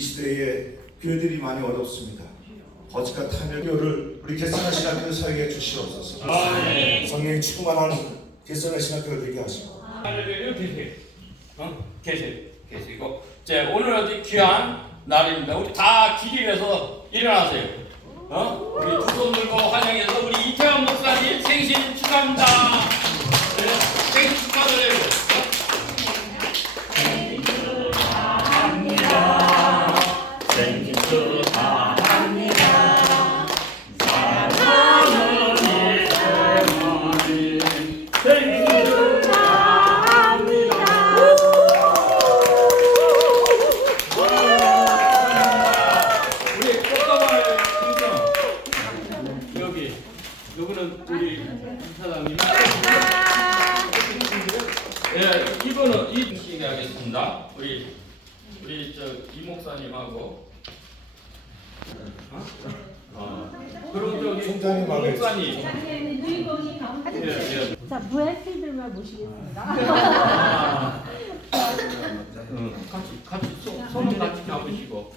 시대에 교회들이 많이 어렵습니다. 거짓과 탄혈교를 우리 개성한 신학교를 사용해 주시옵소서. 성령이 충만한 개성한 신학교를 되게 하시고 할렐루야 계세요. 어? 계세요. 계시고. 자, 오늘 어디 귀한 날입니다. 우리 다 기립해서 일어나세요. 어? 생신 축하합니다. 사랑하는 이태원이 생신 축하합니다. 우리 꽃다발 인정. 여기 누구는 우리 사장님. 예, 이분은 이 분식에 하겠습니다. 우리 우리 저이 목사님하고. 어? 어. 그럼 저기 총장님. 목사님. 예, 예. 자, 무해필들만 모시겠습니다. 응, 같이 같이 손, 손을 같이 잡으시고